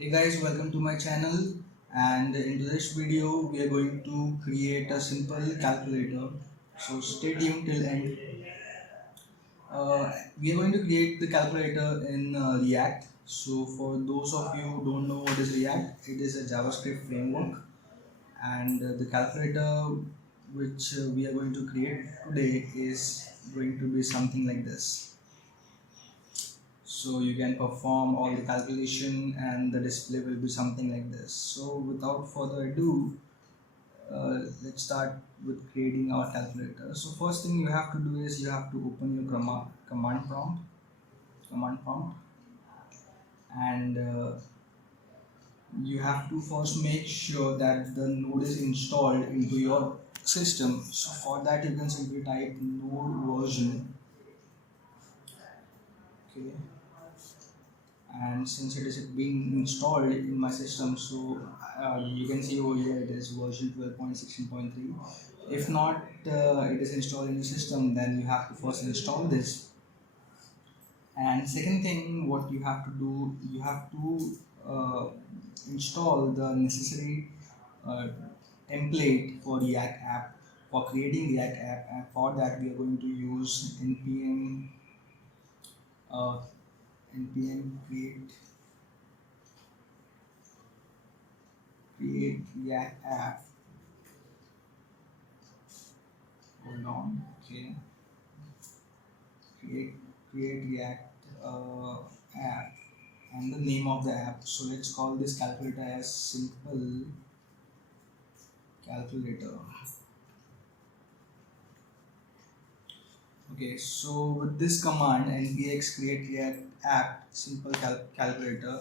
Hey guys, welcome to my channel, and in today's video we are going to create a simple calculator. So stay tuned till end. We are going to create the calculator in React. So for those of you who don't know what is React, it is a JavaScript framework, and the calculator which we are going to create today is going to be something like this. So you can perform all the calculation and the display will be something like this. So without further ado, let's start with creating our calculator. So first thing you have to do is you have to open your command prompt, and you have to first make sure that the node is installed into your system. So for that you can simply type node version. Okay, and since it is being installed in my system, so you can see over here it is version 12.16.3. If not it is installed in the system, then you have to first install this. And second thing what you have to do, you have to uh, install the necessary uh, template for React app, for creating React app, and for that we are going to use uh, npm create React app. Hold on. Okay. Create create React app and the name of the app. So let's call this calculator as simple calculator. Okay. So with this command npx create React app simple calculator,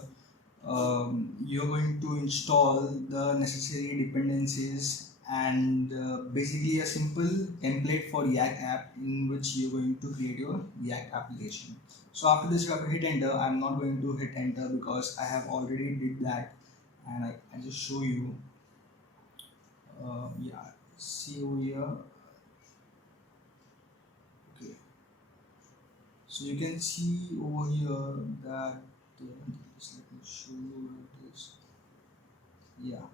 you're going to install the necessary dependencies and basically a simple template for React app in which you're going to create your React application. So after this you have to hit enter. I'm not going to hit enter because I have already did that, and I just show you. Yeah, see over here. Okay, so you can see over here that just let me show you what it is. Yeah,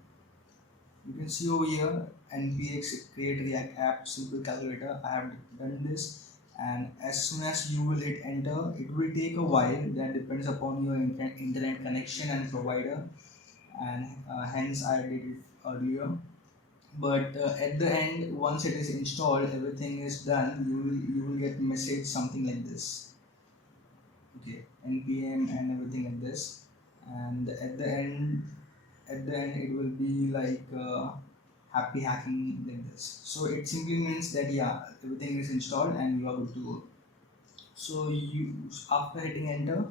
you can see over here npx create React app simple calculator. I have done this, and as soon as you will hit enter, it will take a while. That depends upon your internet connection and provider, and hence I did it earlier. But at the end, once it is installed, everything is done, you will get message something like this. Okay, npm and everything like this, and at the end it will be like happy hacking like this. So it simply means that yeah, everything is installed and you are good to go. So you, after hitting enter,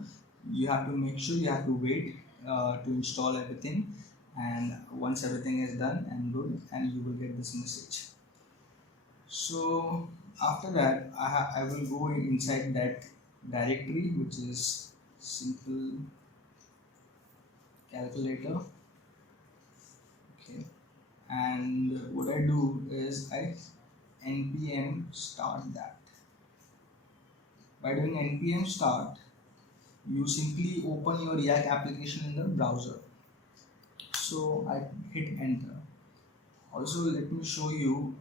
you have to make sure you have to wait to install everything, and once everything is done and good, and you will get this message. So after that I will go inside that directory which is simple calculator. Okay, and what I do is I npm start that. By doing npm start, you simply open your React application in the browser. So I hit enter. Also let me show you.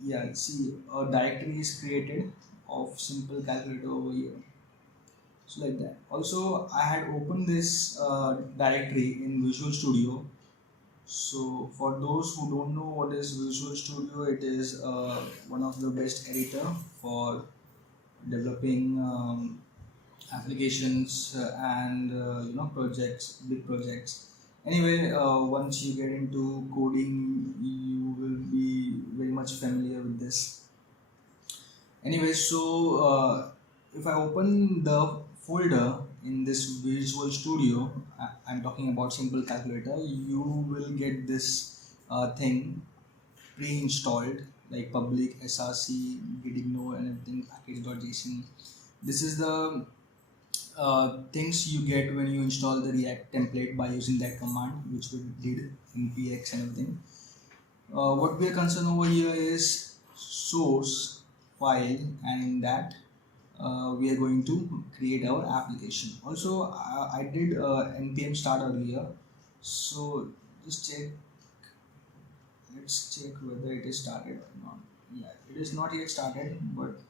Yeah, see a directory is created of simple calculator over here. So like that. Also I had opened this directory in Visual Studio. So for those who don't know what is Visual Studio, it is one of the best editor for developing applications and projects, big projects. Anyway, once you get into coding, you will be very much familiar with this. Anyway, so if I open the folder in this Visual Studio, I'm talking about simple calculator, you will get this thing pre-installed, like public src gidigno and everything package.json. This is the things you get when you install the React template by using that command which we did in px and everything. What we are concerned over here is source file, and in that we are going to create our application. Also, I did npm start earlier, so just check. Let's check whether it is started or not. Yeah, it is not yet started, but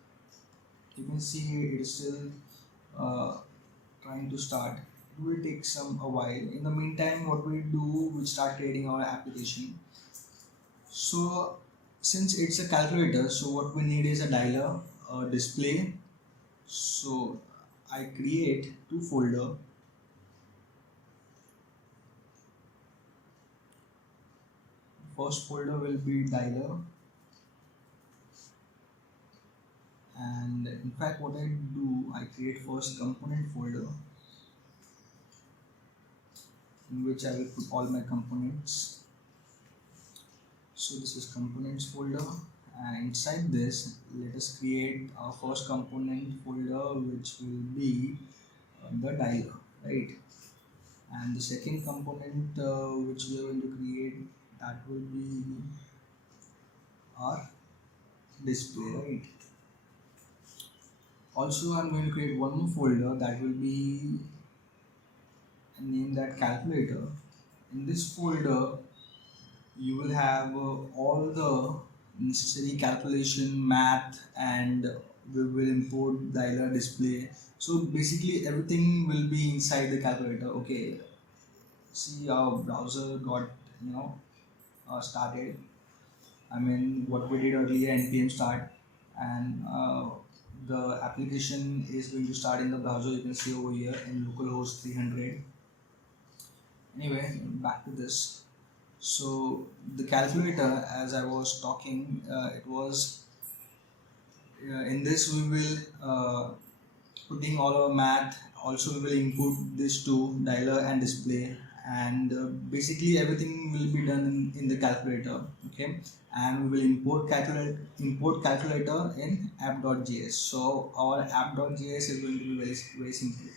you can see it is still uh, trying to start. It will take some a while. In the meantime, what we do, we start creating our application. So since it's a calculator, so what we need is a dialer, a display. So I create two folder. First folder will be dialer, and in fact what I do, I create first component folder in which I will put all my components. So this is components folder, and inside this let us create our first component folder, which will be the dialer, right? And the second component which we are going to create, that will be our display, right? Also I'm going to create one more folder that will be named that calculator. In this folder you will have all the necessary calculation math, and we will import dialer display. So basically everything will be inside the calculator. Okay, see our browser got, you know, started. I mean, what we did earlier, npm start, and the application is going to start in the browser. You can see over here in localhost 300. Anyway, back to this. So the calculator, as I was talking, it was in this we will putting all our math. Also, we will input this to dialer and display, and basically everything will be done in the calculator. Okay, and we will import calculator in app.js. So our app.js is going to be very simple.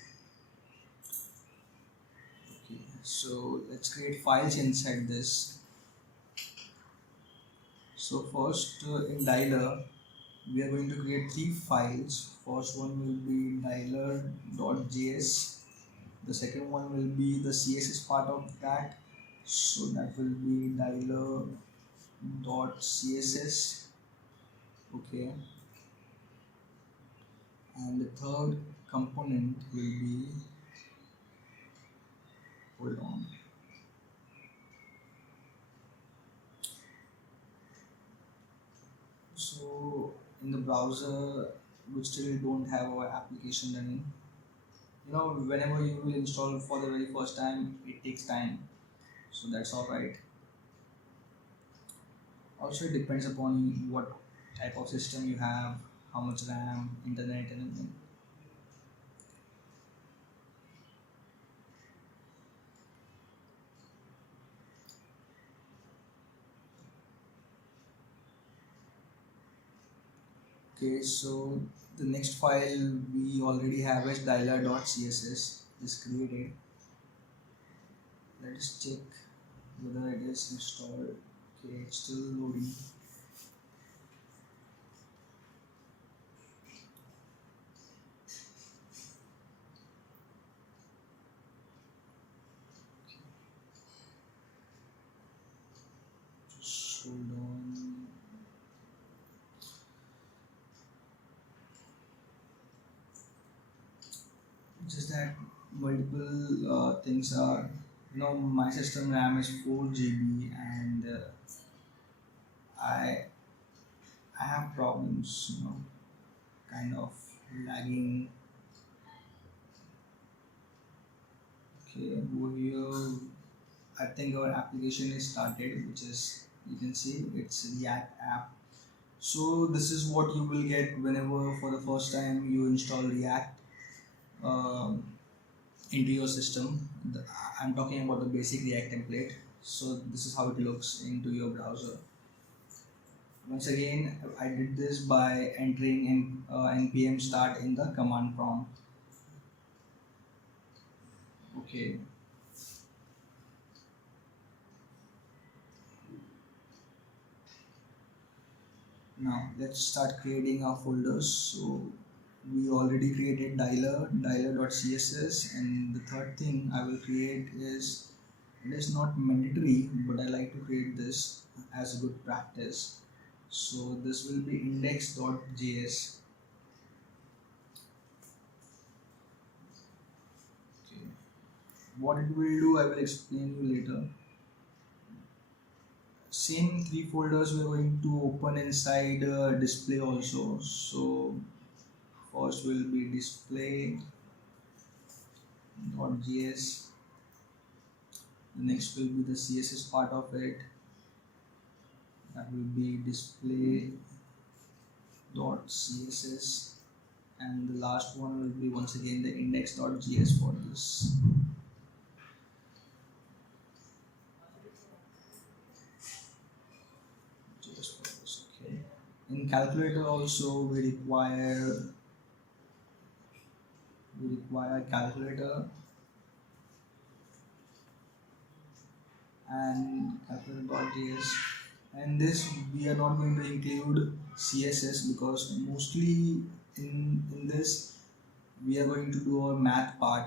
Okay, so let's create files inside this. So first in dialer we are going to create three files. First one will be dialer.js. The second one will be the css part of that, so that will be dialer.css. Okay, and the third component will be, hold on, so in the browser we still don't have our application running. You know, whenever you will install for the very first time, it takes time, so that's all right. Also, it depends upon what type of system you have, how much RAM, internet, and everything. Okay, so the next file we already have is dialer.css is created. Let us check whether it is installed. Okay, it's still loading. Just hold on. Just that multiple things are, you know, my system RAM is 4 GB, and I I have problems, you know, kind of lagging. Okay, over here I think our application is started, which is, you can see it's React app. So this is what you will get whenever for the first time you install React um, into your system. I'm talking about the basic React template. So this is how it looks into your browser. Once again, I did this by entering npm start in the command prompt. Okay, now let's start creating our folders. So we already created dialer.css, and the third thing I will create is, it is not mandatory, but I like to create this as a good practice. So this will be index.js. Okay. What it will do, I will explain you later. Same three folders we're going to open inside display also. So first will be display.js. The next will be the CSS part of it. That will be display.css, and the last one will be once again the index.js for this. JS for this, okay. In calculator also we require calculator and calculator.js, and this we are not going to include CSS because mostly in this we are going to do our math part,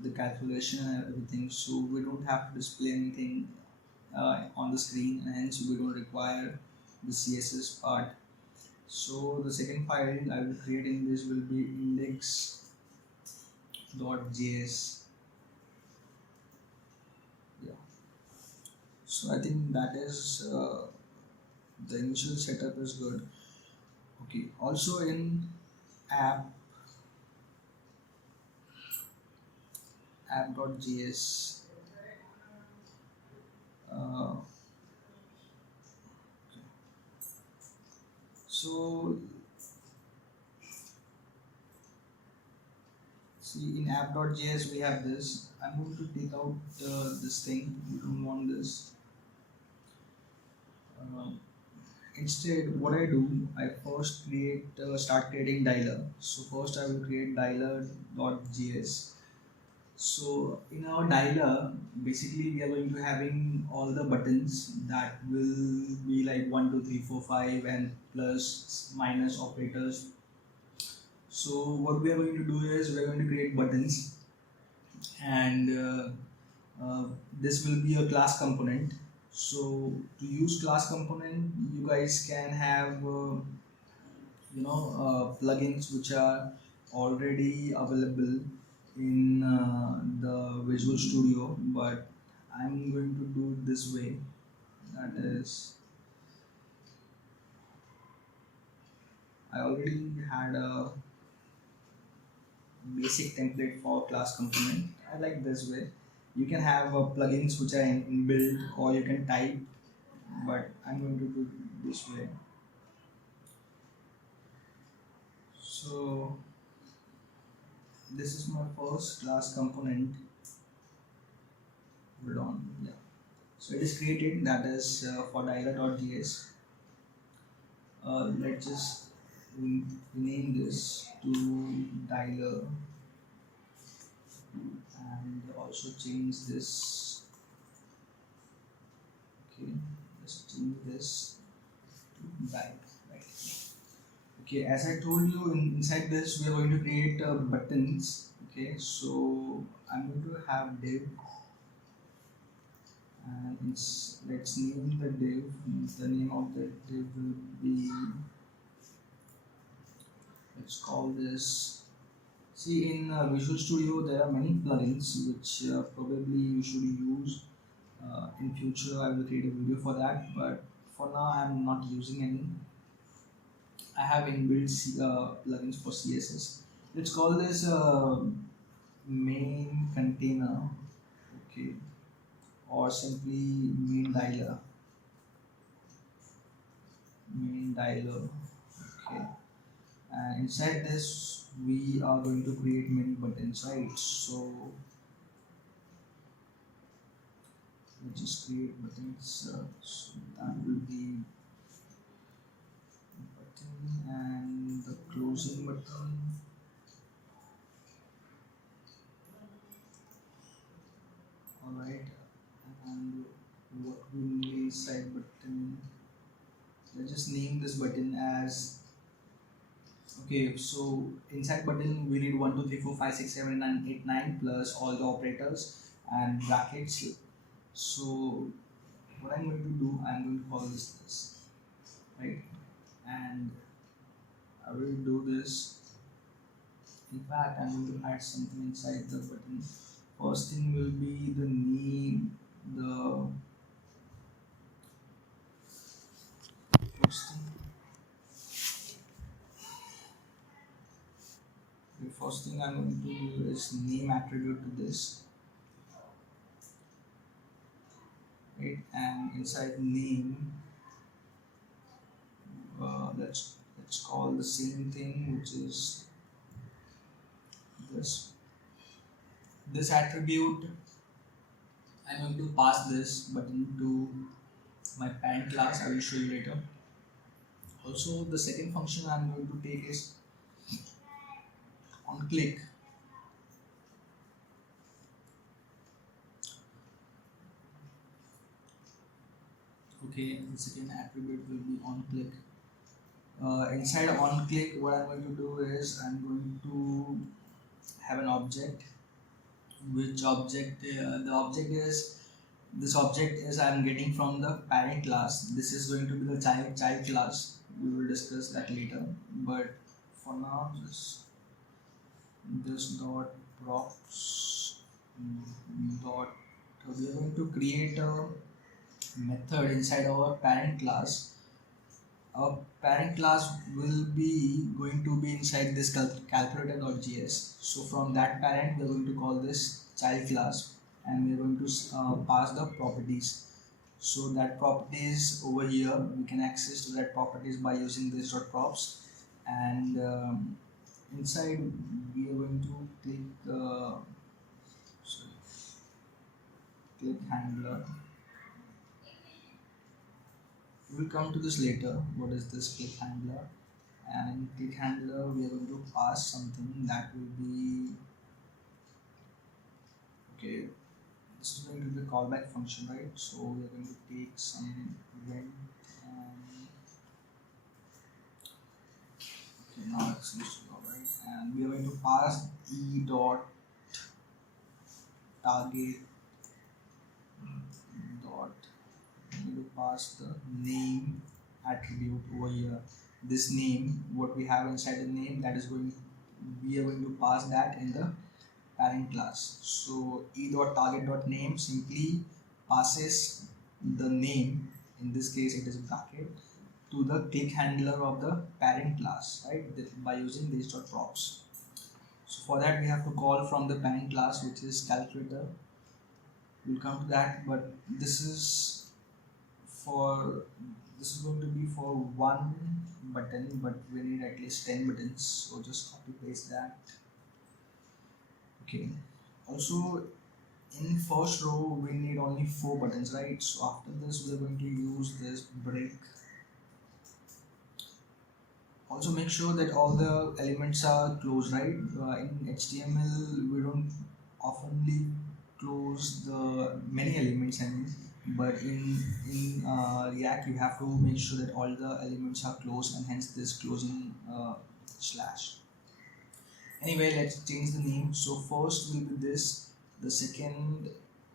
the calculation and everything, so we don't have to display anything on the screen, and hence we don't require the CSS part. So the second file I will create in this will be index.js. Yeah. So I think that is the initial setup is good. Okay. Also in app app.js. Uh, so see, in app.js we have this. I'm going to take out this thing. We don't want this. Um, Instead, what I do, I first start creating dialer. So first I will create dialer.js. So in our dialer, basically we are going to having all the buttons that will be like 1, 2, 3, 4, 5, and plus minus operators. So what we are going to do is we are going to create buttons, and this will be a class component. So to use class component, you guys can have plugins which are already available in the Visual Studio, but I'm going to do it this way. That is, I already had a basic template for class component. I like this way. You can have plugins which are inbuilt, or you can type, but I'm going to do it this way. So this is my first class component. Hold on, yeah. So it is created, that is for dialer.js. Let's just rename this to dialer, and also change this. Okay, let's change this to dialer. Right. Okay, as I told you, inside this we are going to create buttons. Okay, so I'm going to have div, and let's name the div. The name of the div will be, let's call this. See, in Visual Studio there are many plugins which probably you should use. In future I will create a video for that, but for now I am not using any. I have inbuilt plugins for CSS. Let's call this main container, okay, or simply main dialer, okay. And inside this we are going to create many buttons, right? So let's just create buttons. So that will be button, and the closing button. All right, and what we need inside button. Let's just name this button as, okay, Okay, so inside button we need 1, 2, 3, 4, 5, 6, 7, 9, 8, 9 plus all the operators and brackets. So what I'm going to do, I'm going to call this, right? And I will do this. In fact, I'm going to add something inside the button. First thing will be the name, the first thing, the first thing I'm going to do is name attribute to this, right? And inside name, let's call the same thing, which is this attribute. I'm going to pass this button to my parent class. I will show you later. Also, the second function I'm going to take is on click. Okay, the second attribute will be on click. Inside on click, what I'm going to do is I'm going to have an object. Which object? The object is this object is I'm getting from the parent class. This is going to be the child class. We will discuss that later. But for now, just this dot props dot. We are going to create a method inside our parent class. Our parent class will be going to be inside this calculator.js. So from that parent, we are going to call this child class, and we are going to pass the properties. So that properties over here, we can access to that properties by using this dot props, and inside we are going to click sorry, click handler. We'll come to this later. What is this click handler? And in click handler, we are going to pass something that will be okay. This is going to be a callback function, right? So we are going to take some event and okay, now it seems to go right. And we are going to pass e dot target dot. We need to pass the name attribute over here. This name, what we have inside the name, that is going. We are going to pass that in the parent class. So e dot target dot name simply passes the name. In this case, it is bracket to the click handler of the parent class, right? By using these dot props. So for that, we have to call from the parent class, which is calculator. We'll come to that, but this is for this is going to be for one button, but we need at least 10 buttons. So just copy paste that. Okay. Also, in first row we need only 4 buttons, right? So after this we're going to use this break. Also make sure that all the elements are closed, right? In HTML we don't oftenly close the many elements, I mean, but in React you have to make sure that all the elements are closed, and hence this closing slash. Anyway, let's change the name. So first will be this. The second,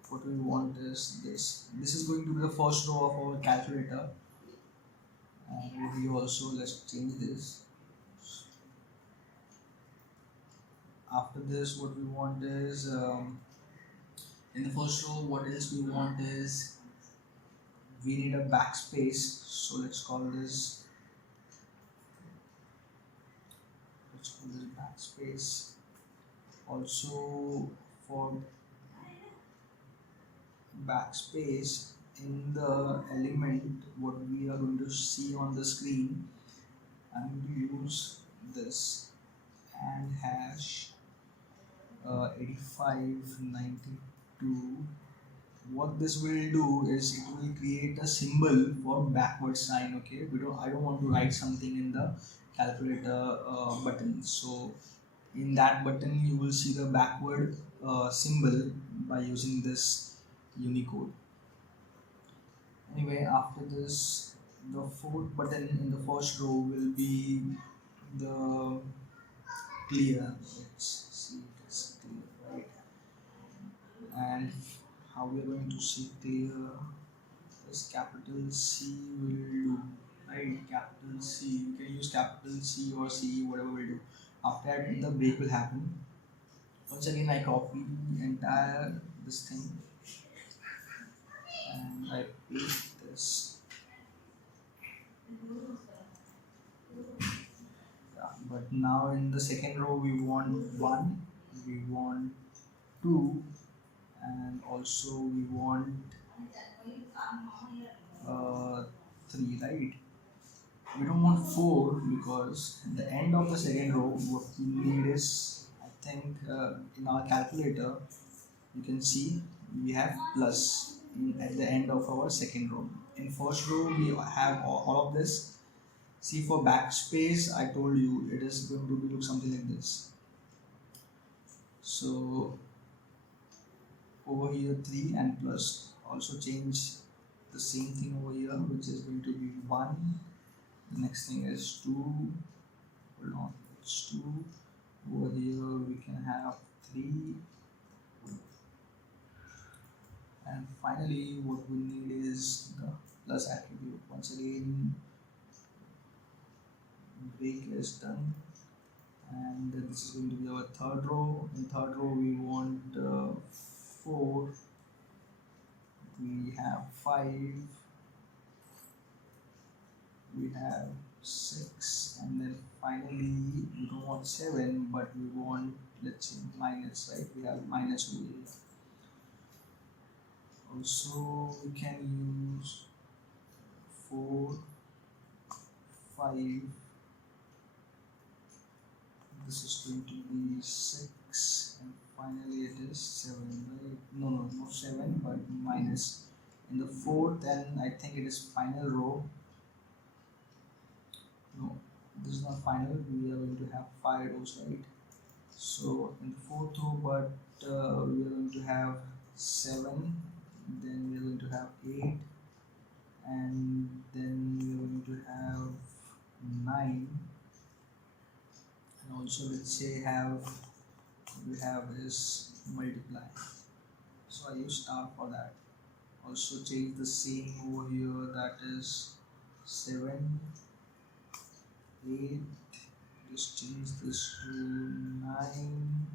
what we want is this is going to be the first row of our calculator, and we also, let's change this. After this, what we want is in the first row, what else we want is we need a backspace. So let's call this backspace. Also for backspace, in the element what we are going to see on the screen, I'm going to use this and hash 8592. What this will do is it will create a symbol for backward sign. Okay, I don't want to write something in the calculator button. So in that button you will see the backward symbol by using this Unicode. Anyway, after this, the fourth button in the first row will be the clear. Let's see it is clear, right? And how we are going to see clear is capital C will do, right? Capital C, you can use capital C or C, whatever will do. After that, the break will happen. Once again, I copy entire this thing and I paste this. Yeah, but now in the second row, we want 1, we want 2, and also we want 3, right? We don't want 4 because at the end of the second row, what we need is, I think, in our calculator, you can see we have plus at the end of our second row. In first row, we have all of this. See, for backspace, I told you it is going to be look something like this. So over here 3 and plus, also change the same thing over here, which is going to be 1. The next thing is 2. Hold on, it's 2. Over here we can have 3. And finally what we need is the plus attribute. Once again, break is done, and this is going to be our third row. In third row we want 4, we have 5, we have 6, and then finally we don't want 7 but we want, let's say, minus, right? We have minus over here. Also we can use 4, 5, this is going to be 6, and finally it is 7, right? No, not 7 but minus. In the fourth, and I think it is final row. No, this is not final, we are going to have 5 rows, right? So in the fourth row, but we are going to have 7, then we are going to have 8, and then we are going to have 9, and also let's say we have is multiply. So I use star for that. Also change the same over here, that is 7, 8, just change this to 9,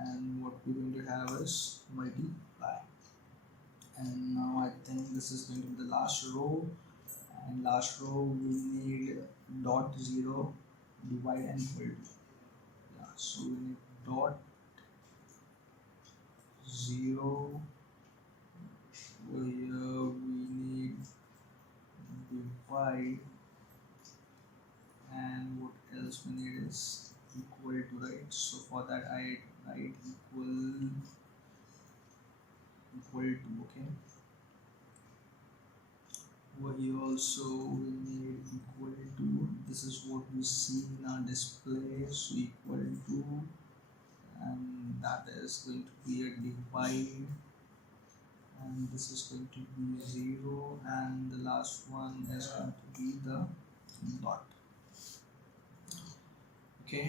and what we're going to have is multiply. And now I think this is going to be the last row, and last row we need dot 0, divide and equal to. Yeah, so we need dot 0, over here we need divide, and what else we need is equal to, right? So for that I write equal to, okay. Over here also we need equal to, this is what we see in our display, so equal to, and that is going to be a divide, and this is going to be 0, and the last one is going to be the dot. Okay,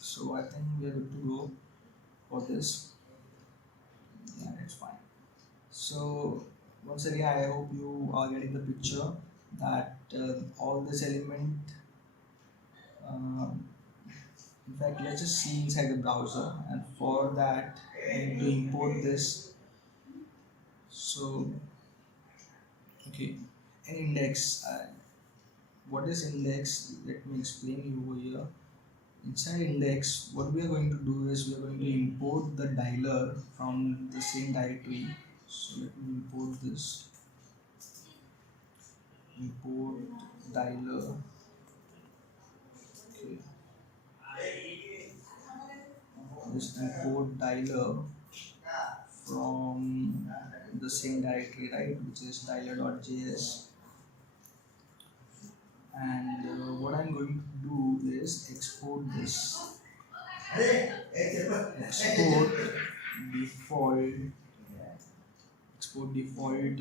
so I think we are good to go for this. Yeah, it's fine. So once again, I hope you are getting the picture that all this element, in fact, let's just see inside the browser, and for that I need to import this. So okay, an index, what is index? Let me explain you over here. Inside index, what we are going to do is we are going to import the dialer from the same directory. So let me import this, import dialer. Okay, just import dialer from the same directory, right, which is dialer.js. And what I'm going to do is export this, default export default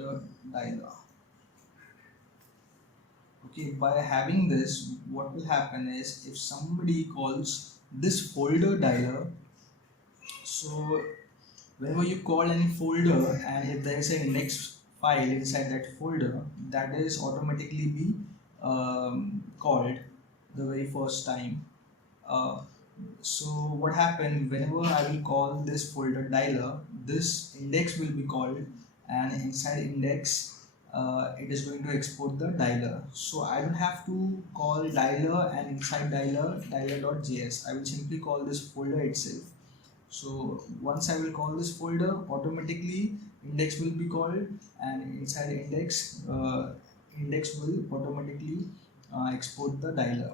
dialer. Okay, by having this, what will happen is if somebody calls this folder dialer, so whenever you call any folder and if there is an index file inside that folder, that is automatically be called the very first time. uh, so what happened, whenever I will call this folder dialer, this index will be called, and inside index it is going to export the dialer. So I don't have to call dialer and inside dialer.js. I will simply call this folder itself. So once I will call this folder, automatically index will be called, and inside index will automatically export the dialer.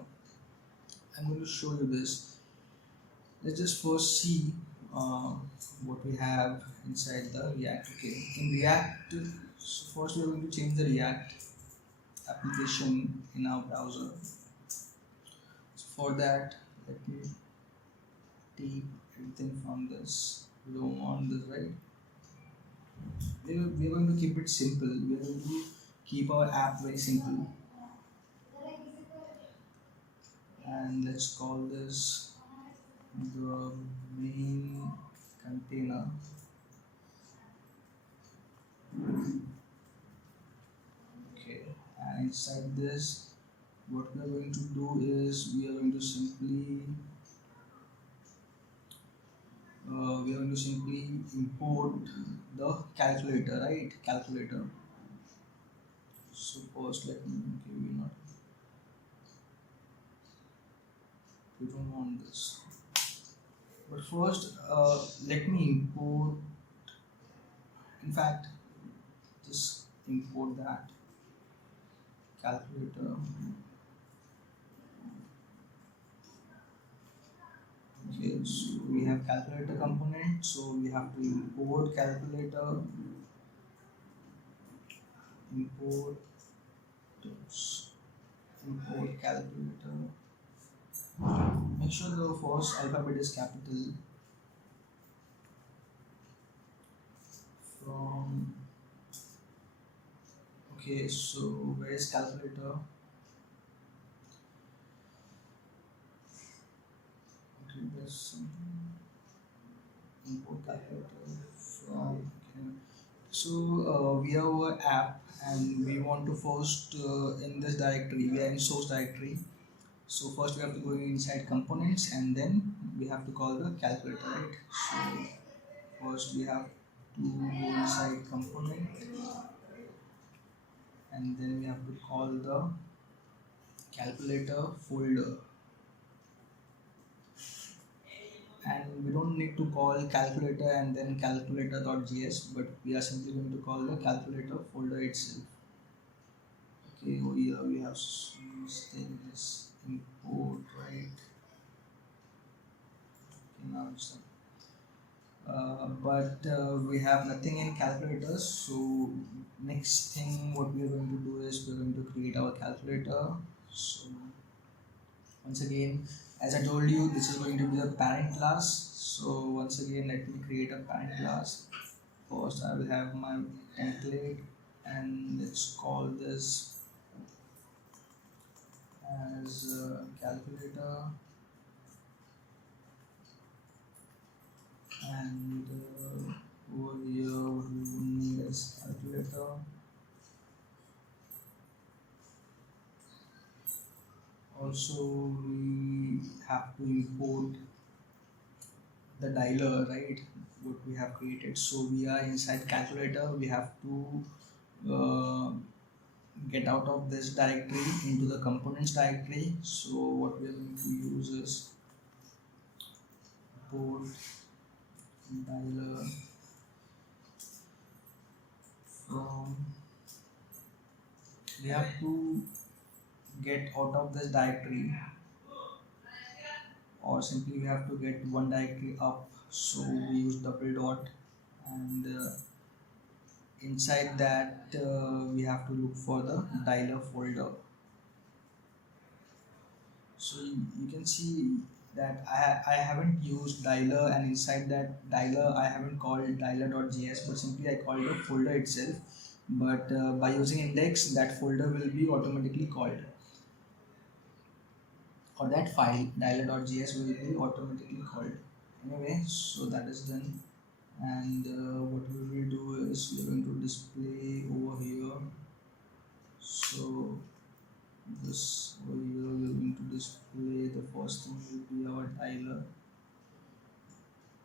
I'm going to show you this. Let's just first see uh, what we have inside the React. Okay, in React, so first we are going to change the React application in our browser. So for that, let me take everything from this. We don't want this, right? We are going to keep it simple. We are going to keep our app very simple, and let's call this the main container. Okay, and inside this, what we are going to do is we are going to simply import the calculator, right? Calculator. So first, let me give you not. We don't want this. But first, let me import. In fact, just import that calculator. Okay, so we have calculator component. So we have to import calculator. Import import calculator. Make sure the first alphabet is capital. From okay, so where is calculator? Okay, there's something. Import calculator from. Okay. So we have our app and we want to first in this directory, we are in source directory. So first we have to go inside components and then we have to call the calculator, right? So first we have to go inside component and then we have to call the calculator folder, and we don't need to call calculator and then calculator.js, but we are simply going to call the calculator folder itself. Okay, over here we have stainless import, right? Okay, now it's but we have nothing in calculators. So next thing what we are going to do is we're going to create our calculator. So once again, as I told you, this is going to be the parent class. So once again, let me create a parent class. First I will have my template and let's call this as calculator, and over here we will need as calculator. Also we have to import the dialer, right, what we have created. So we are inside calculator, we have to get out of this directory into the components directory. So what we are going to use is import dialer from, we have to get out of this directory, or simply we have to get one directory up. So we use double dot, and inside that we have to look for the dialer folder. So you can see that I haven't used dialer, and inside that dialer I haven't called dialer.js, but simply I called the folder itself. but by using index that folder will be automatically called, or that file dialer.js will be automatically called. Anyway, so that is done. And what we will do is we are going to display over here. So this over here we are going to display, the first thing will be our dialer.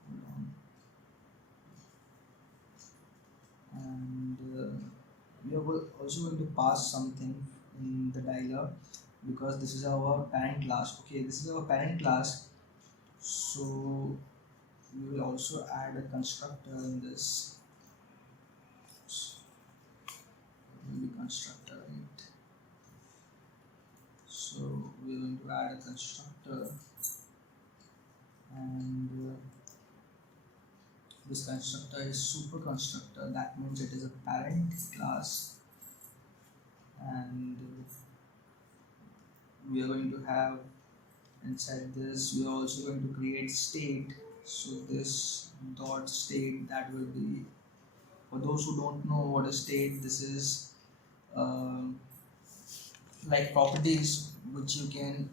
Hold on. And we are also going to pass something in the dialer, because this is our parent class. Okay, this is our parent class, so we will also add a constructor in this. So it will be constructor, right? So we are going to add a constructor, and this constructor is super constructor. That means it is a parent class, and we are going to have inside this, we are also going to create state. So this dot state, that will be, for those who don't know what is state, this is um like properties which you can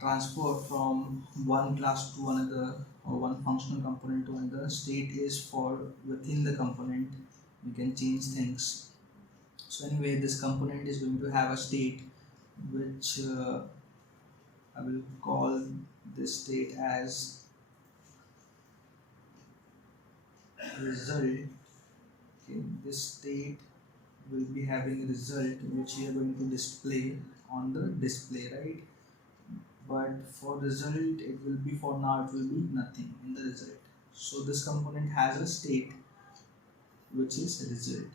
transfer from one class to another, or one functional component to another. State is for within the component you can change things. So anyway, this component is going to have a state, which I will call this state as result. Okay, this state will be having a result which we are going to display on the display, right? But for result, it will be, for now it will be nothing in the result. So this component has a state which is result,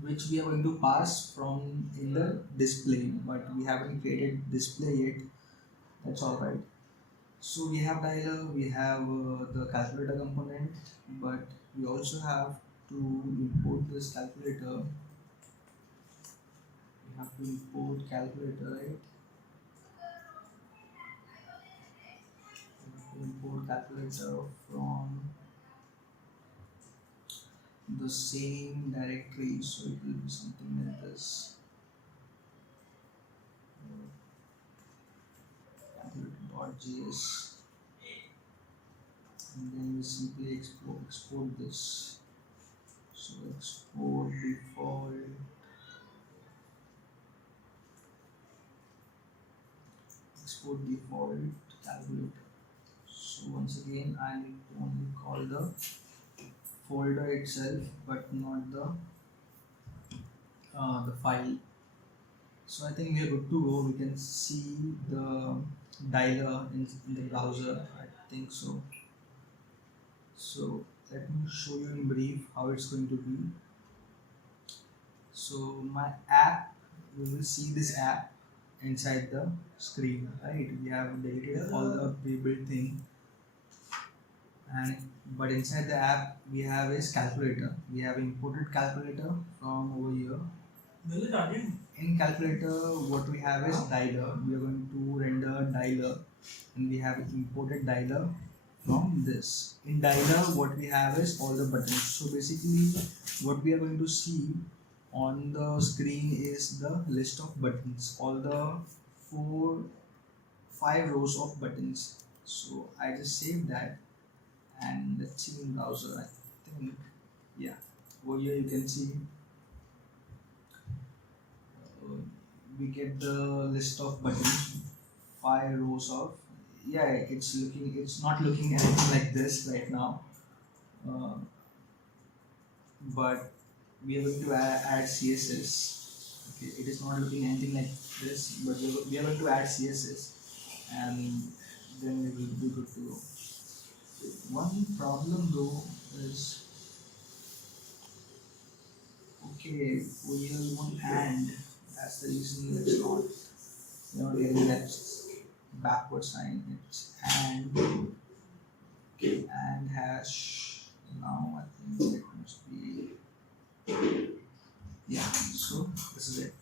which we are going to pass from in the display, but we haven't created display yet. That's all right. So we have dialer, we have the calculator component, but we also have to import this calculator. We have to import calculator, right? We have to import calculator from the same directory, so it will be something like this. Calculator.js, and then we simply export this. So export default, calculator. So once again, I need to only call the folder itself, but not the file. So I think we are good to go. We can see the dialer in the browser. I think so. So let me show you in brief how it's going to be. So my app, we will see this app inside the screen, right? We have deleted all the pre-built thing, and but inside the app we have is calculator. We have imported calculator from over here. In calculator, what we have is dialer. We are going to render dialer, and we have imported dialer from this. In dialer, what we have is all the buttons. So basically, what we are going to see on the screen is the list of buttons, all the 5 rows of buttons. So I just saved that, and let's see in browser. I think, yeah, over here you can see we get the list of buttons, 5 rows of, yeah, it's not looking anything like this right now, uh, but we are going to add css. Okay, it is not looking anything like this, but we are going to add css, and then we will be good to go. One problem though is, okay, we have one and, that's the reason it's not, you know, getting that backward sign. It's and, okay, and hash. Now I think it must be, yeah. So this is it.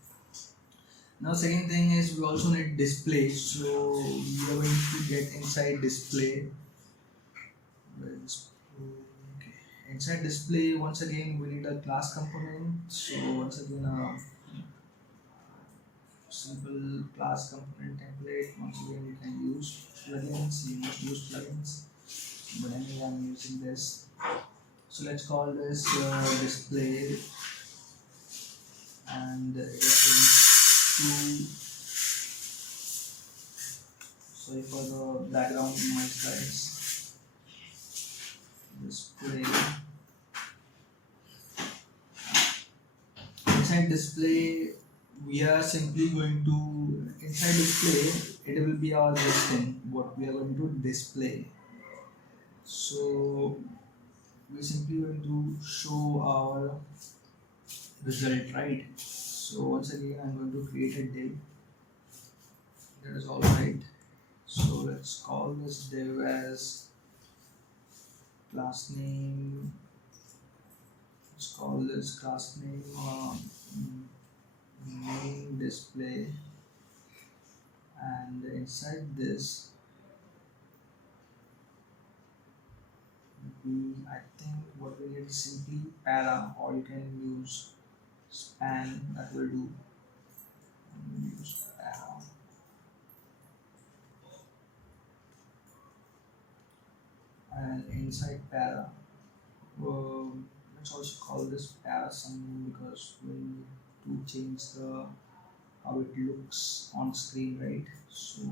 Now second thing is we also need display. So we are going to get inside display. Okay. inside display, once again we need a class component. So once again a simple class component template. Once again we can use plugins, you must use plugins, but anyway I'm using this. So let's call this display, and it is going to, sorry for the background in my slides, display. Inside display we are simply going to, inside display it will be our this thing what we are going to display. So we simply going to show our result, right? So once again I'm going to create a div, that is all right. So let's call this div as class name. Let's call this class name main display, and inside this I think what we need is simply para, or you can use span, that will do. Use para. And inside para, let's also call this para something, because we need to change the how it looks on screen, right? So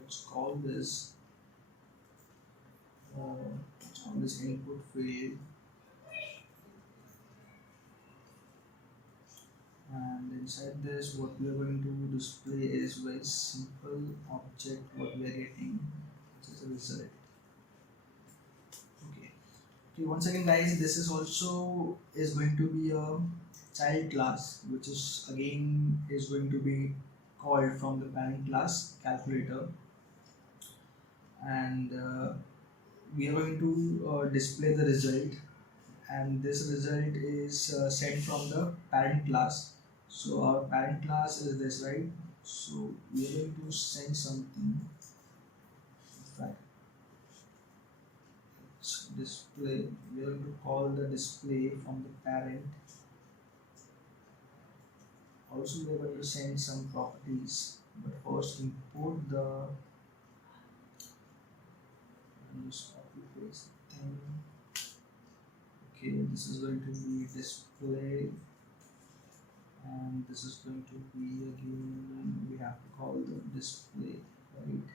let's call this input field, and inside this what we are going to display is very simple object what we are getting, which is a result. Okay, once again guys, this is also is going to be a child class, which is again is going to be called from the parent class calculator, and we are going to display the result, and this result is sent from the parent class. So our parent class is this, right? So we are going to send something. In fact, display, we are going to call the display from the parent. Also we are going to send some properties, but first import the use copy paste thing. Okay, this is going to be display, and this is going to be again, we have to call the display, right?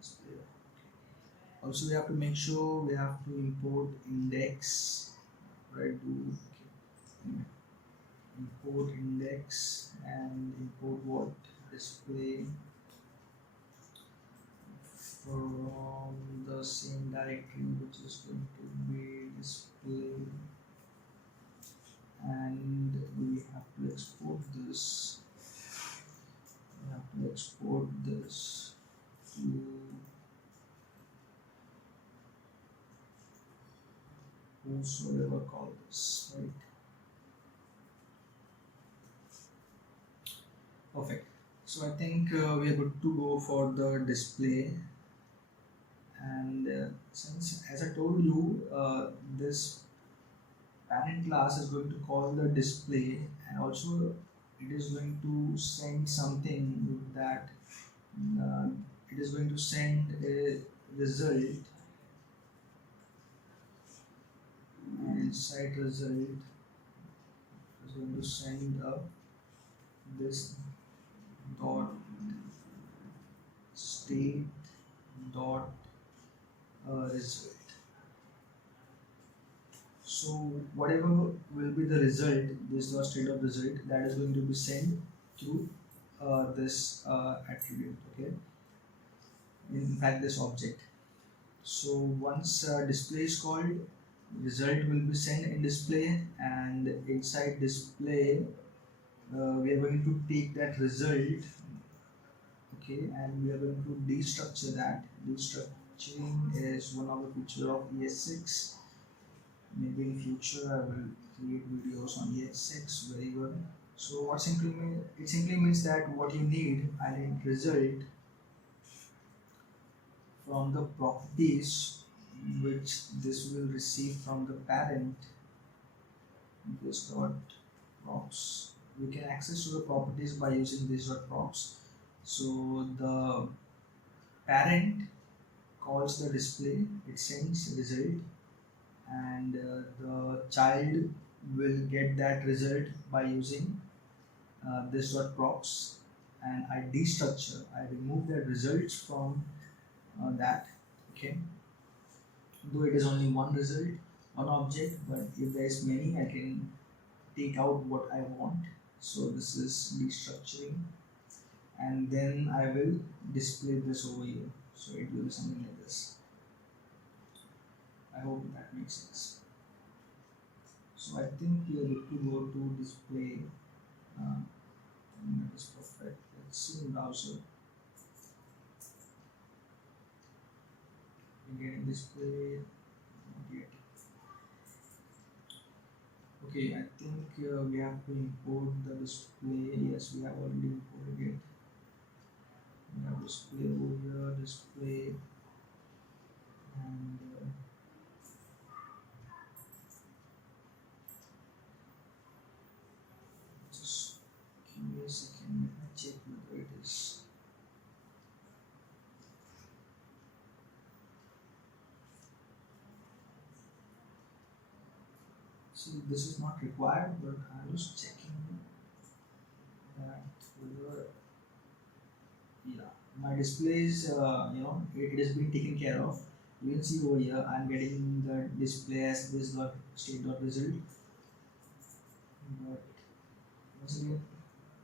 Display. Okay. Also we have to make sure we have to import index, right? Do okay. Import index and import what? Display from the same directory, which is going to be display, and we have to export this. We have to export this to whosoever call this, right? Perfect. So I think we are good to go for the display, and since as I told you, this parent class is going to call the display, and also it is going to send something that uh, it is going to send a result. Inside result is going to send up this dot state dot result. So whatever will be the result, this is state of result, that is going to be sent through this attribute, okay, in fact this object. So once display is called, result will be sent in display, and inside display we are going to take that result, okay, and we are going to destructure that. Destructuring is one of the feature of ES6. Maybe in future I will create videos on ES6, very good. So what simply mean, it simply means that what you need, I need result from the properties which this will receive from the parent, this dot props. We can access to the properties by using this dot props. So the parent calls the display, it sends result, and the child will get that result by using this dot props, and I destructure, I remove the results from that. Okay, though it is only one result, one object, but if there is many, I can take out what I want. So this is destructuring, and then I will display this over here. So it will be something like this. I hope that makes sense. So I think we are good to go to display. Uh, that is perfect. Let's see in browser. Again, display. Not yet. Okay, I think we have to import the display. Yes, we have already imported it. We have display over here, display, and just give me a second. Let me check whether it is. See, this is not required, but I'm just checking that whether, yeah, my display is, it is being taken care of. You can see over here, I'm getting the display as this dot state dot result. But once again,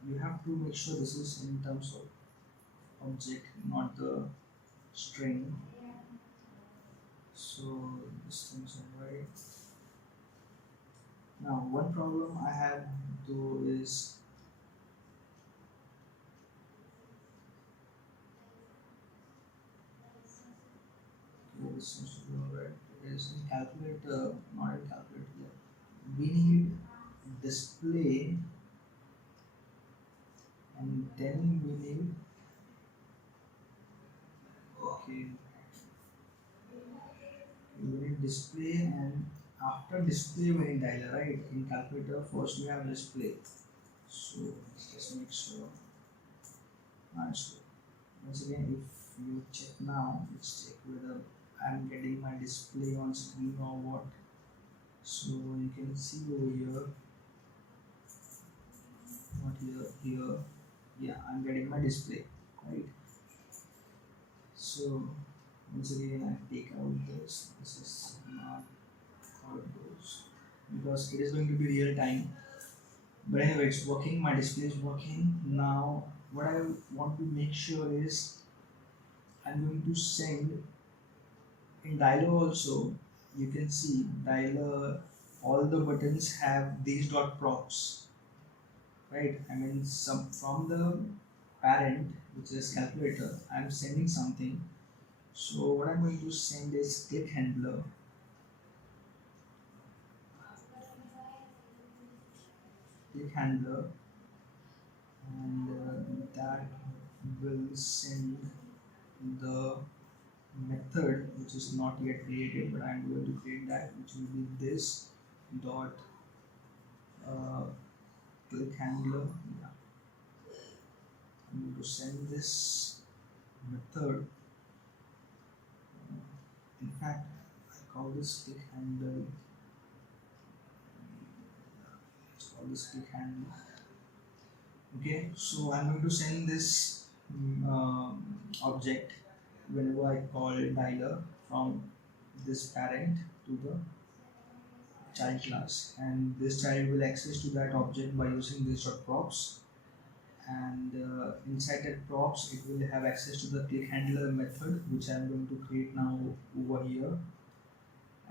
you have to make sure this is in terms of object, not the string. So this thing's alright. Now, one problem I have though is, okay, this seems to be alright. It is in calculator, not in calculator yet. We need display, and then we need, okay, we need display, and after display we need dialer, right? In calculator first we have display. So let's just make sure. Nice. Once again, if you check now, let's check whether I'm getting my display on screen or what. So you can see over here, not here, here, yeah, I'm getting my display, right? So once again, I take out this. This is not how it goes, because it is going to be real time. But anyway, it's working. My display is working now. What I want to make sure is I'm going to send in dialer also. You can see dialer, all the buttons have these dot props, right? I mean, some from the parent, which is calculator, I'm sending something. So what I'm going to send is click handler, click handler, and that will send the method which is not yet created, but I'm going to create that, which will be this dot uh, click handler. Yeah, I'm going to send this method. In fact, I call this click handler. Let's call this click handler. Okay, so I'm going to send this object whenever I call dialer from this parent to the child class, and this child will access to that object by using this dot props, and inside that props it will have access to the click handler method, which I'm going to create now over here.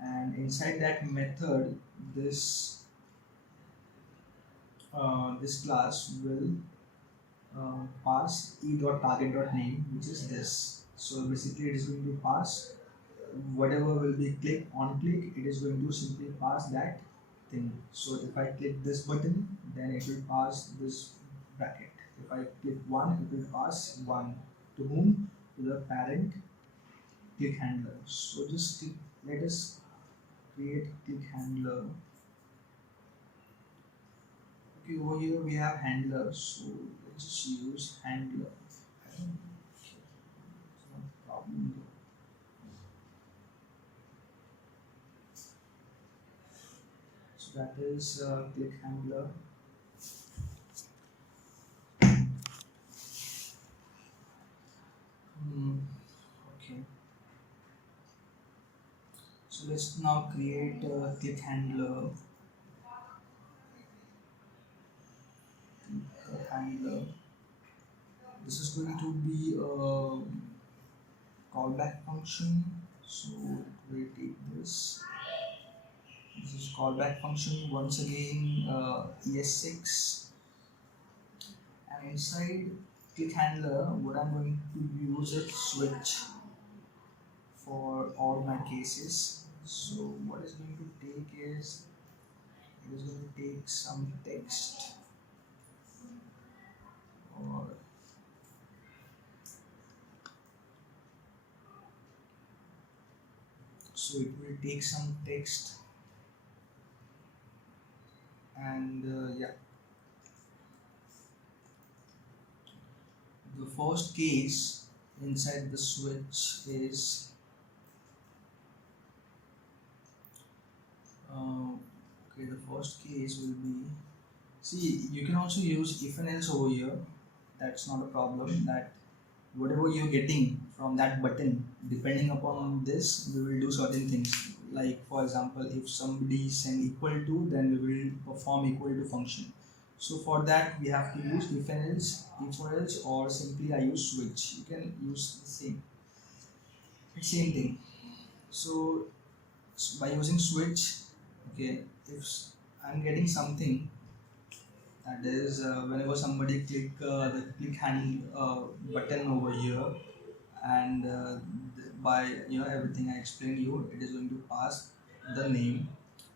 And inside that method, this class will pass e.target.name, which is this. So basically it is going to pass whatever will be click on click, it is going to simply pass that thing. So if I click this button, then it will pass this bracket. If I click one, it will pass one. To whom? To the parent click handler. So just click let us create click handler. Okay, over here we have handler, so let's just use handler. Okay, it's not a problem. So that is click handler. Hmm, okay, so let's now create a click handler. Handler. This is going to be a callback function. So it will take this. This is callback function once again ES6, and inside click handler what I'm going to use is switch for all my cases. So what it's going to take is it is going to take some text, or so it will take some text, and yeah, the first case inside the switch is okay, the first case will be, see, you can also use if and else over here. That's not a problem. That whatever you're getting from that button, depending upon this, we will do certain things. Like for example, if somebody send equal to, then we will perform equal to function. So for that, we have to use if and else, if or else, or simply I use switch. You can use the same thing. So by using switch, okay, if I'm getting something, that is whenever somebody click the click hand button over here, and by everything I explained you, it is going to pass the name.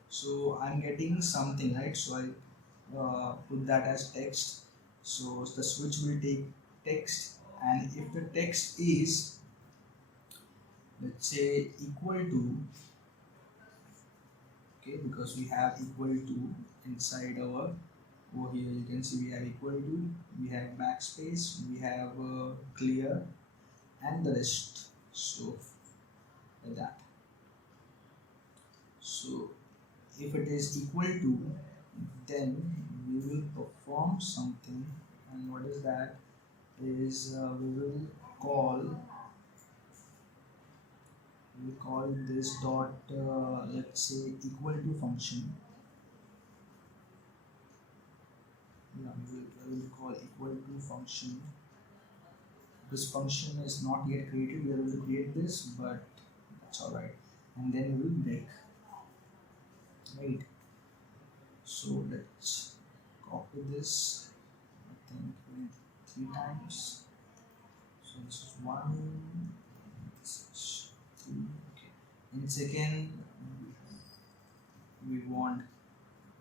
So I'm getting something, right? So I put that as text. So the switch will take text, and if the text is, let's say, equal to, okay, because we have equal to inside our, over here you can see we have equal to, we have backspace, we have clear, and the rest. So like that. So if it is equal to, then we will perform something, and what is that is we will call this dot let's say equal to function. Yeah, we will call equal to function. This function is not yet created, we are going to create this, but that's all right. And then we will break, right? So let's copy this. I think we need 3 times. So this is 1, this is 2. Okay. In second, we want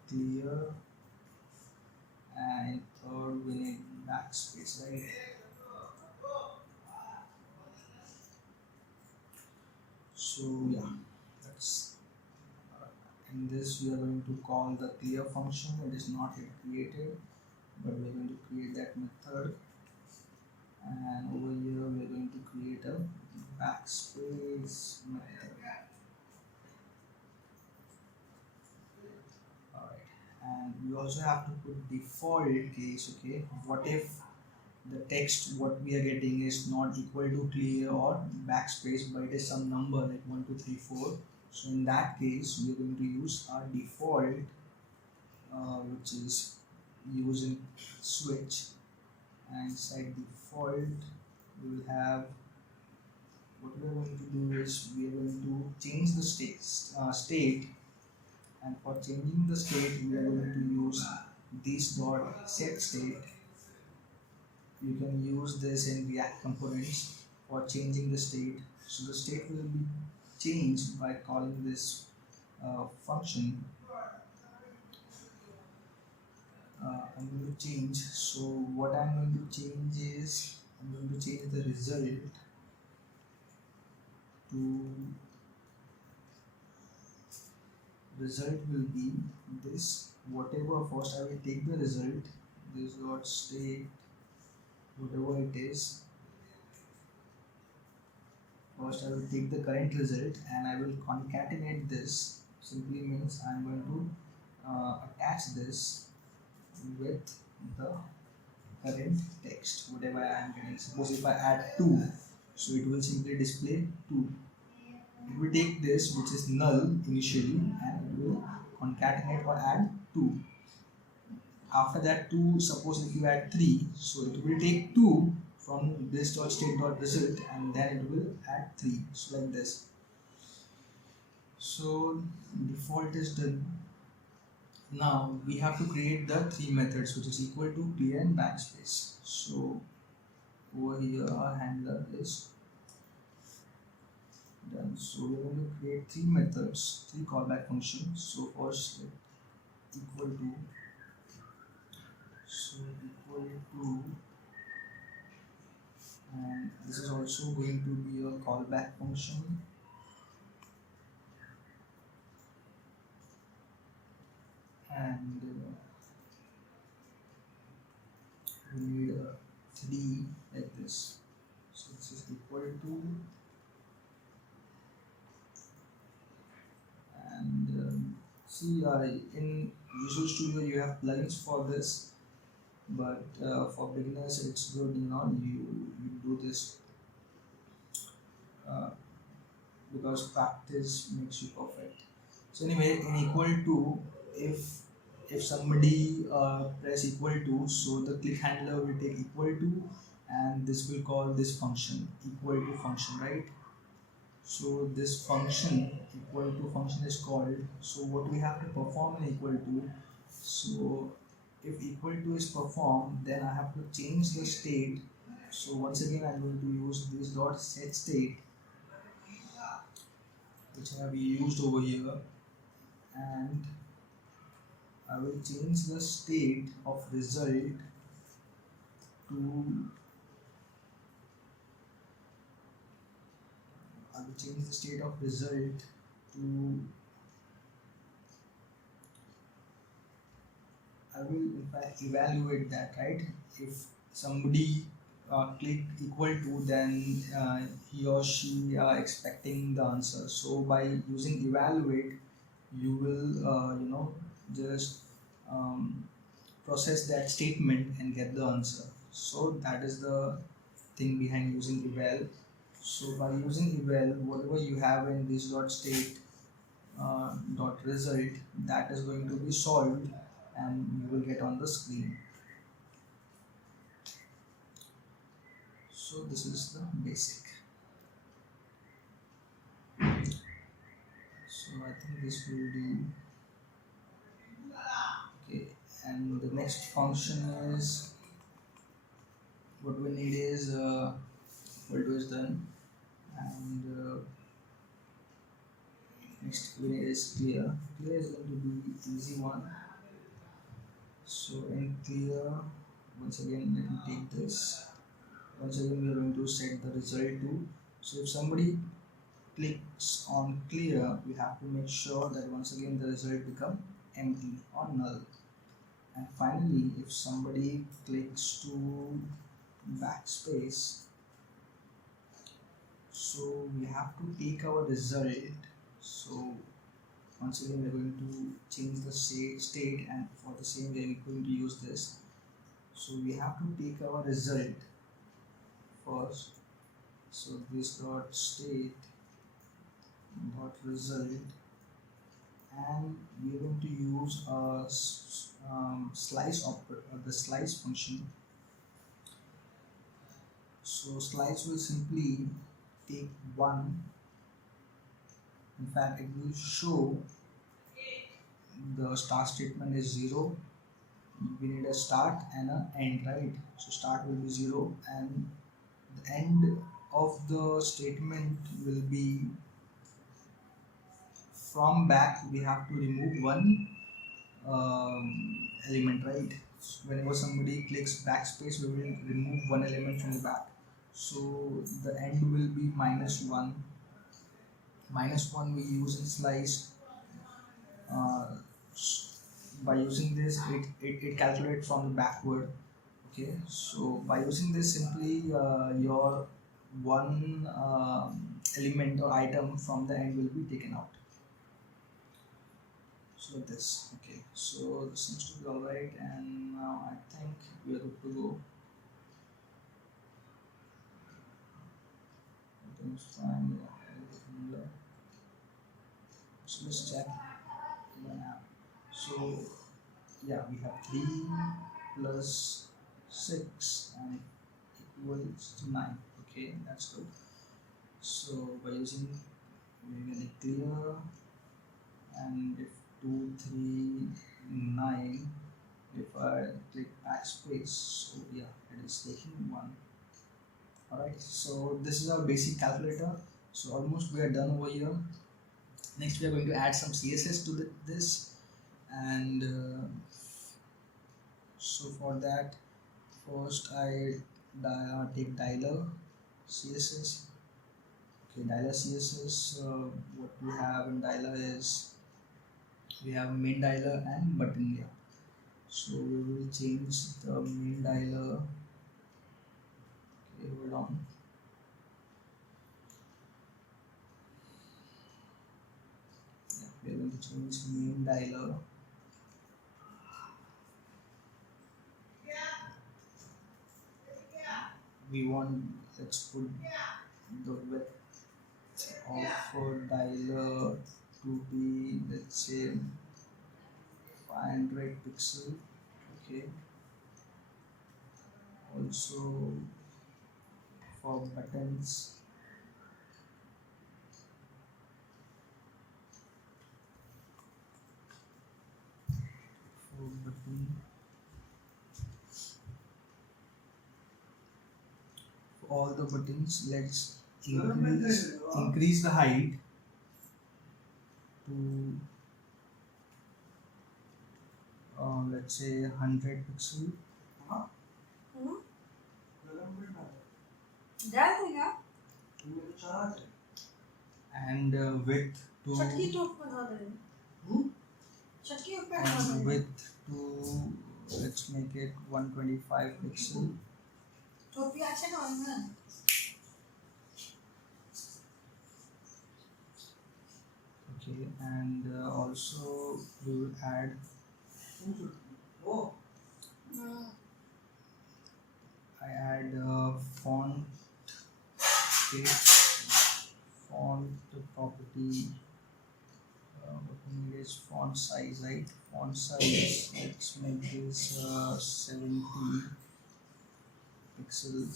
clear, and in third, we need backspace, right? So yeah, that's in this we are going to call the clear function. It is not yet created, but we are going to create that method, and over here we are going to create a backspace method. Alright, and we also have to put default case. Okay, what if the text what we are getting is not equal to clear or backspace, but it is some number like 1 2 3 4. So in that case we are going to use our default, which is using switch, and inside default we will have, what we are going to do is we are going to change the state, and for changing the state we are going to use this dot set state. You can use this in React components for changing the state. So the state will be changed by calling this function. I'm going to change. So what I'm going to change is I'm going to change the result to result will be this. Whatever, first I will take the result, this dot state, whatever it is. First I will take the current result and I will concatenate this. Simply means I am going to attach this with the current text, whatever I am getting. Suppose if I add 2, so it will simply display 2. It will take this, which is null initially, and it will concatenate or add 2. After that 2, suppose if you add 3, so it will take 2 from this dot state dot result and then it will add 3. So like this. So default is done. Now we have to create the three methods, which is equal to, clear, and backspace. So over here our handler is done. So we're going to create three methods, three callback functions. So first equal to, so equal to, and this is also going to be a callback function. And we need a 3 like this. So this is equal to, and see in Visual Studio you have plugins for this, but for beginners it's good, you do this because practice makes you perfect. So anyway, in equal to, if somebody press equal to, so the click handler will take equal to, and this will call this function equal to function, right? So this function equal to function is called. So what we have to perform in equal to, so if equal to is performed, then I have to change the state. So once again I'm going to use this dot set state, which I have used over here, and I will change the state of result to, I will change the state of result to, I will in fact evaluate that, right? If somebody click equal to, then he or she are expecting the answer. So by using evaluate, you will just process that statement and get the answer. So that is the thing behind using eval. So by using eval, whatever you have in this dot state dot result, that is going to be solved and you will get on the screen. So this is the basic. So I think this will do. Okay, and the next function is, what we need is equal to is done, and next we need is clear. Clear is going to be easy one. So in clear, once again let me take this. Once again we are going to set the result to. So if somebody clicks on clear, we have to make sure that once again the result become empty or null. And finally, if somebody clicks to backspace, so we have to take our result. So once again we are going to change the state, and for the same we are going to use this. So we have to take our result first. So this dot state dot result, and we are going to use a slice the slice function. So slice will simply take 1. In fact, it will show the start statement is 0. We need a start and an end, right? So start will be 0 and the end of the statement will be, from back we have to remove one element, right? So whenever somebody clicks backspace, we will remove one element from the back. So the end will be -1. -1 we use in slice uh, by using this it calculates from the backward. Okay, so by using this simply your one element or item from the end will be taken out. So like this. Okay, so this seems to be alright, and now I think we are good to go. Everything's fine. Yeah, everything there. So let's check one app. So yeah, we have 3 plus 6 and equals to 9. Okay, that's good. So by using, we're gonna clear, and if 2 3 9, if I click backspace, so yeah, it is taking 1. Alright, so this is our basic calculator. So almost we are done over here. Next we are going to add some CSS to this, and so for that, first I take dialer CSS. Okay, dialer CSS, what we have in dialer is we have main dialer and button layer. So we will change the main dialer. Okay, hold on. Yeah, we are going to change main dialer. We want, let's put the width of dialer to be, let's say, 500 pixel. Okay, also for buttons, for button, for all the buttons, let's increase the height to let's say 100 pixel, and width to width to, let's make it 125 pixel. Okay, and also we will add I add font. Okay, font property. What we need is font size, right? Font size. Let's make this 70 pixels.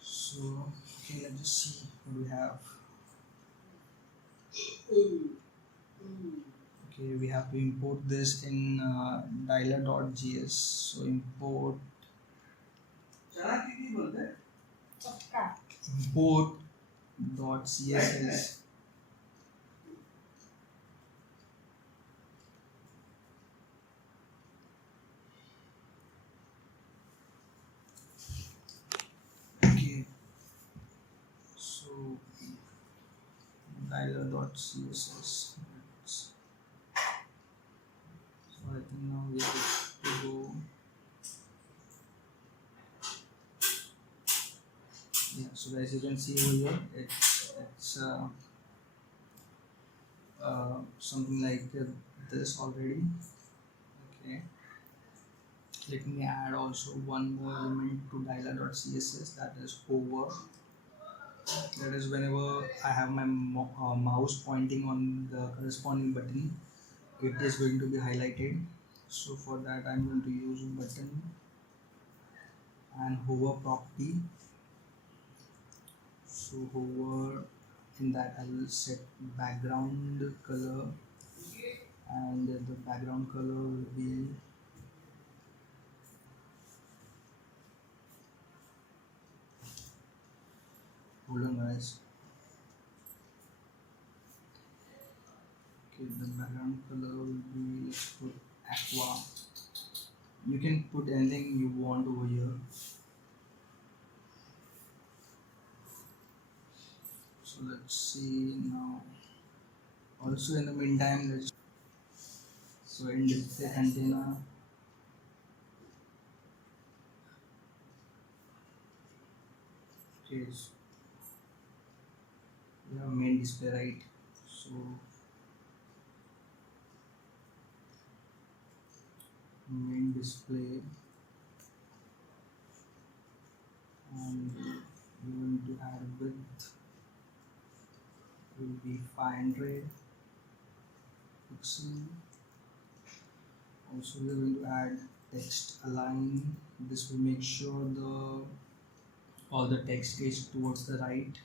So okay, let's just see what we have. Okay, we have to import this in dialer.js. So import import.css. Okay, so dialer.css. So I think now we are good to go. Yeah, so as you can see over here, it's something like this already. Okay, let me add also one more element to dialer.css, that is hover. That is whenever I have my mouse pointing on the corresponding button, it is going to be highlighted. So for that I'm going to use button and hover property. So hover, in that I will set background color, and the background color will be hold on guys. Okay, the background color will be, let's put aqua. You can put anything you want over here. So let's see now. Also in the meantime, let's so in display container, okay, so we have main display, right? So main display, and we're going to add width will be 500 pixel. Also we are going to add text align. This will make sure the all the text is towards the right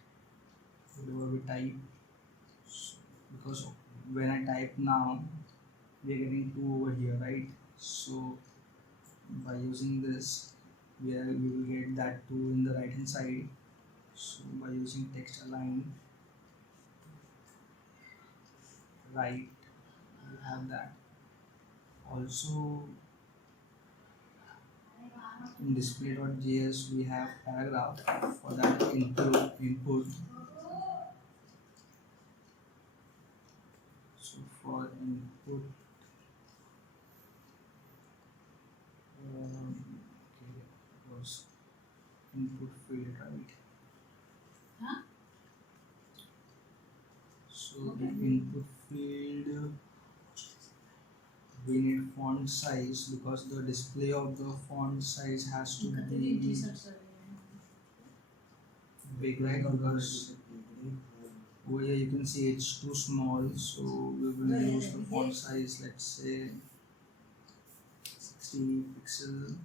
whatever we type. So, because when I type now we are getting 2 over here, right? So by using this we will get that 2 in the right hand side. So by using text align right, we have that. Also in display.js we have paragraph. For that input, so for input okay, was input field, right? So the input field we need font size because the display of the font size has to be big, right? Because over here you can see it's too small, so we will use the font size, let's say 60 pixel,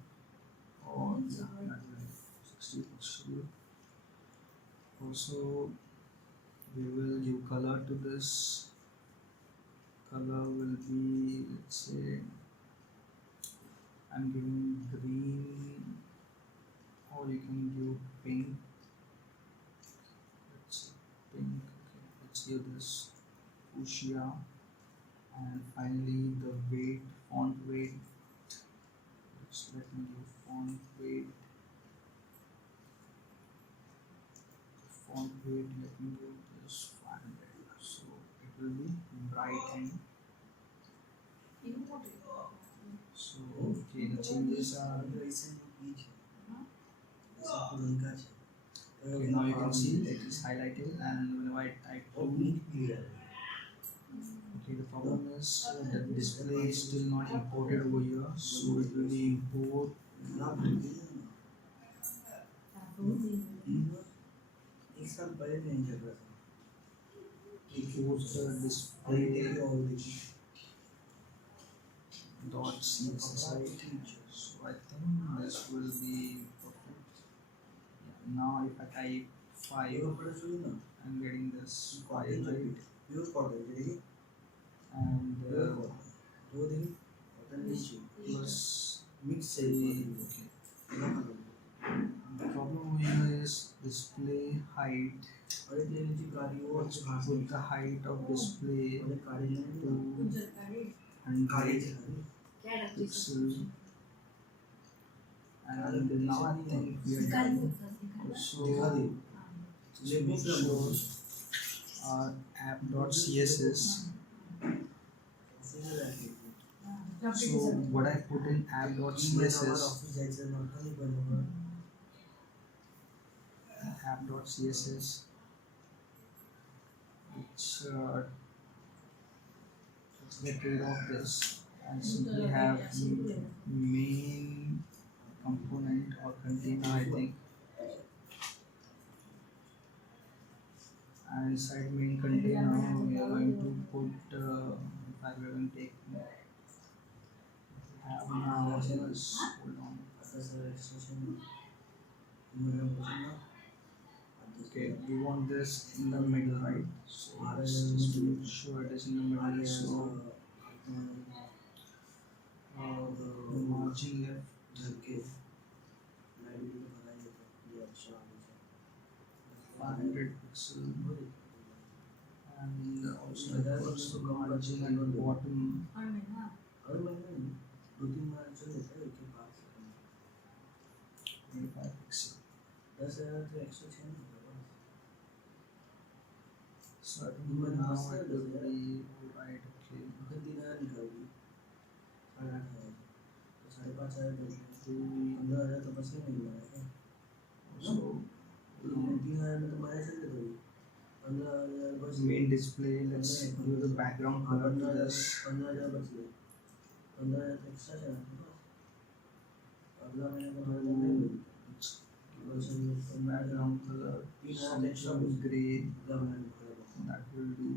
or yeah, not really, 60 pixel. Also we will give color to this. Color will be, let's say I'm giving green, or you can give pink. Let's see, pink. Okay, let's give this fuchsia. And finally the weight, font weight. Let me give font weight. Font weight, let me give this 500. So it will be bright and so okay, the changes are okay. Now you can see it is highlighted, and whenever I type okay, the problem is the display is still not imported over here, so it will be import. Import the display dot css, right? So I think this will be perfect. Yeah. Now if I type 5, I'm getting this 5, right? And plus the okay. The problem here is display height. Let's put the height of display to 100 pixel, and now I think we are done. So just make sure our app.css. So what I put in app.css, which let's get rid of this and simply have main component or container, I think. And inside main container we are going to put in fact we are going to take have now this, hold on. Okay, we want this in the middle, right? So let's just make sure it is in the middle. So the margin left, okay, 500 pixel, and also the margin at the bottom 25 pixel. So I think now it will be right. Okay. So main display. Let's do the background color to this. Background color something gray. That will do.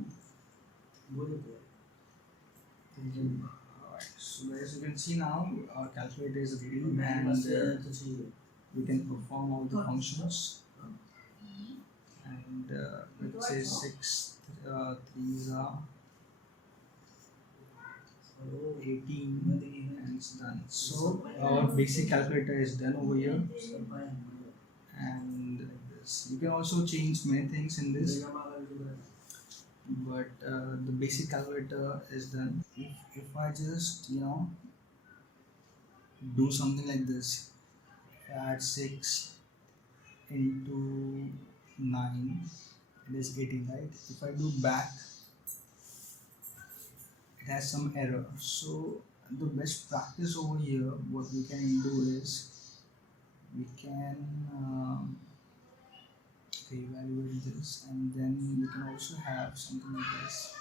Alright, so as you can see now, our calculator is ready and we can perform all the functions. And let's say 6 threes are 18 and it's done. So our basic calculator is done over here. And this, you can also change many things in this, but the basic calculator is done. If I just do something like this, add 6 into 9, it is 18, right? If I do back, it has some error. So the best practice over here, what we can do is we can evaluate this, and then we can also have something like this.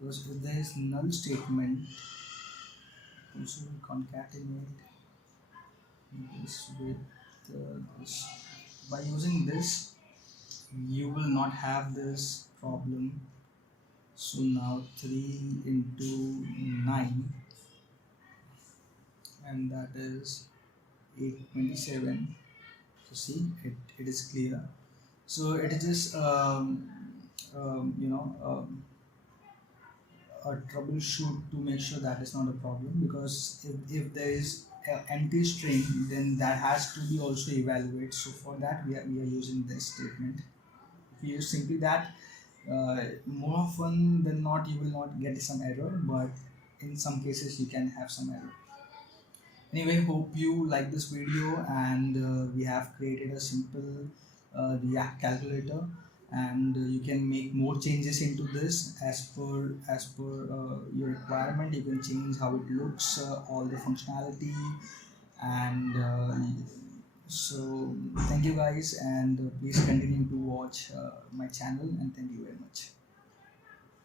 Because if there is null statement, also concatenate this with this. By using this, you will not have this problem. So now 3 into 9, and that is 827. So see, it is clear. So it is just a troubleshoot to make sure that is not a problem, because if there is an empty string, then that has to be also evaluated. So for that we are using this statement. If you use simply that, more often than not you will not get some error, but in some cases you can have some error. Anyway, hope you like this video, and we have created a simple React calculator, and you can make more changes into this as per your requirement. You can change how it looks, all the functionality, and so thank you guys, and please continue to watch my channel, and thank you very much.